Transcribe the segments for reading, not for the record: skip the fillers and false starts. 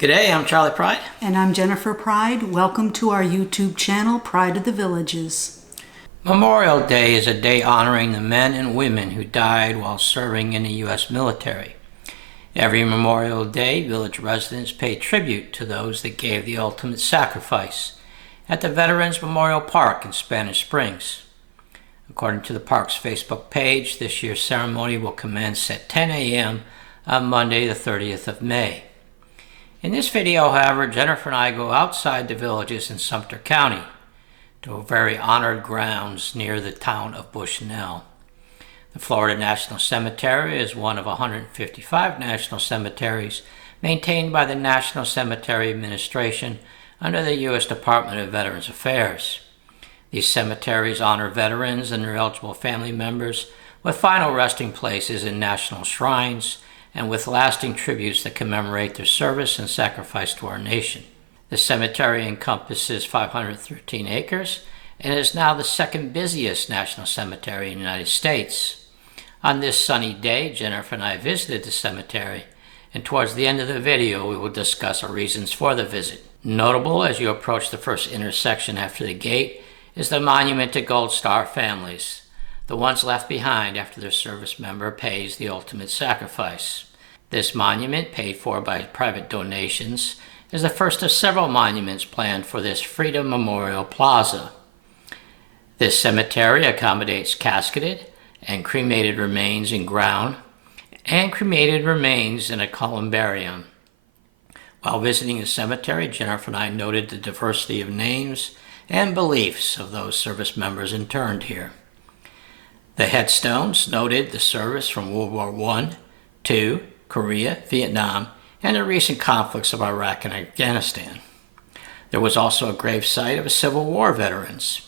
G'day, I'm Charlie Pryde. And I'm Jennifer Pryde. Welcome to our YouTube channel, Pride of the Villages. Memorial Day is a day honoring the men and women who died while serving in the U.S. military. Every Memorial Day, village residents pay tribute to those that gave the ultimate sacrifice at the Veterans Memorial Park in Spanish Springs. According to the park's Facebook page, this year's ceremony will commence at 10 a.m. on Monday, the 30th of May. In this video, however, Jennifer and I go outside the villages in Sumter County to a very honored grounds near the town of Bushnell. The Florida National Cemetery is one of 155 national cemeteries maintained by the National Cemetery Administration under the U.S. Department of Veterans Affairs. These cemeteries honor veterans and their eligible family members with final resting places in national shrines and with lasting tributes that commemorate their service and sacrifice to our nation. The cemetery encompasses 513 acres and is now the second busiest national cemetery in the United States. On this sunny day, Jennifer and I visited the cemetery, and towards the end of the video we will discuss our reasons for the visit. Notable as you approach the first intersection after the gate is the monument to Gold Star families, the ones left behind after their service member pays the ultimate sacrifice. This monument, paid for by private donations, is the first of several monuments planned for this Freedom Memorial Plaza. This cemetery accommodates casketed and cremated remains in ground and cremated remains in a columbarium. While visiting the cemetery, Jennifer and I noted the diversity of names and beliefs of those service members interred here. The headstones noted the service from World War I, II, Korea, Vietnam, and the recent conflicts of Iraq and Afghanistan. There was also a gravesite of Civil War veterans.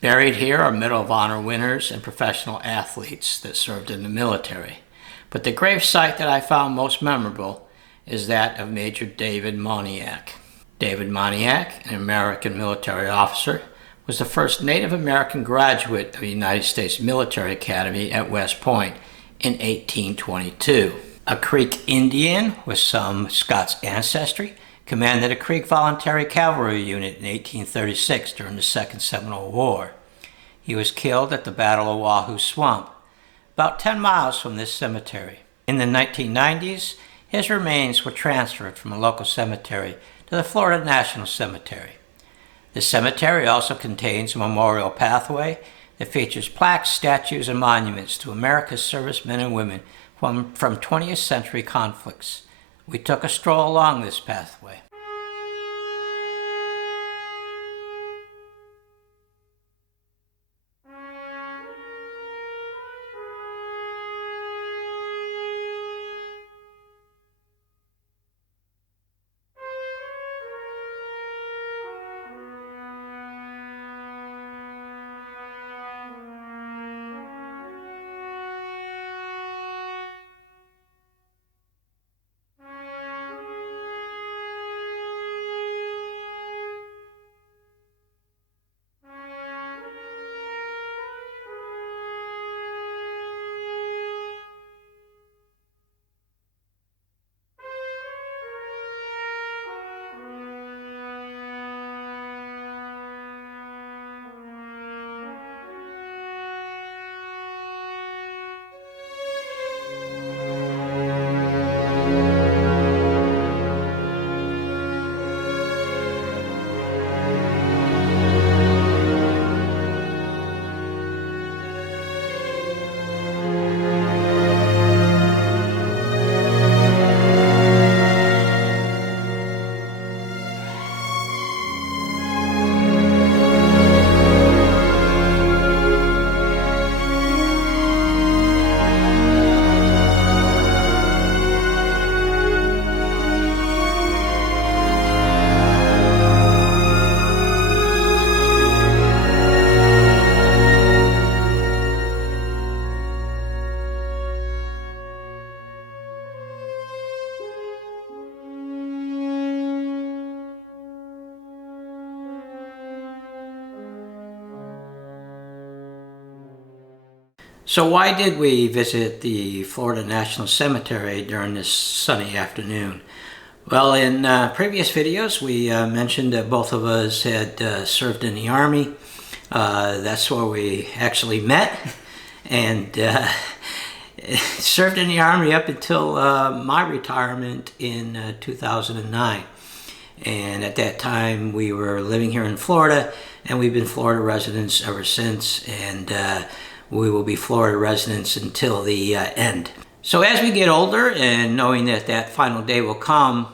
Buried here are Medal of Honor winners and professional athletes that served in the military. But the gravesite that I found most memorable is that of Major David Moniak. David Moniak, an American military officer, was the first Native American graduate of the United States Military Academy at West Point in 1822. A Creek Indian with some Scots ancestry, commanded a Creek Voluntary Cavalry unit in 1836 during the Second Seminole War. He was killed at the Battle of Wahoo Swamp, about 10 miles from this cemetery. In the 1990s, his remains were transferred from a local cemetery to the Florida National Cemetery. The cemetery also contains a memorial pathway that features plaques, statues, and monuments to America's servicemen and women from 20th century conflicts. We took a stroll along this pathway. So why did we visit the Florida National Cemetery during this sunny afternoon? Well, in previous videos, we mentioned that both of us had served in the Army. That's where we actually met, and served in the Army up until my retirement in 2009. And at that time, we were living here in Florida, and we've been Florida residents ever since, and we will be Florida residents until the end. So as we get older, and knowing that that final day will come,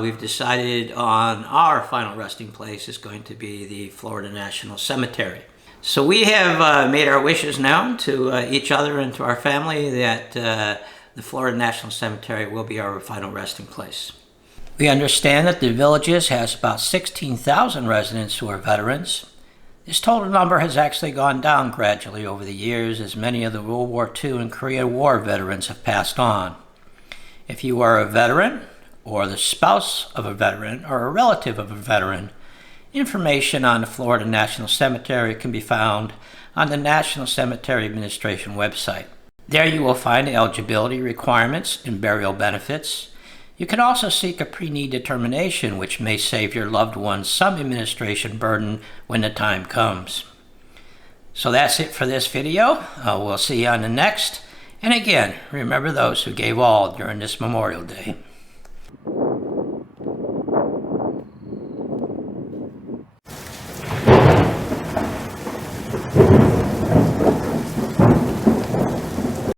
we've decided on our final resting place is going to be the Florida National Cemetery. So we have made our wishes known to each other and to our family that the Florida National Cemetery will be our final resting place. We understand that the Villages has about 16,000 residents who are veterans. This total number has actually gone down gradually over the years as many of the World War II and Korean War veterans have passed on. If you are a veteran, or the spouse of a veteran, or a relative of a veteran, information on the Florida National Cemetery can be found on the National Cemetery Administration website. There you will find eligibility requirements and burial benefits. You can also seek a pre-need determination, which may save your loved ones some administration burden when the time comes. So that's it for this video. We'll see you on the next. And again, remember those who gave all during this Memorial Day.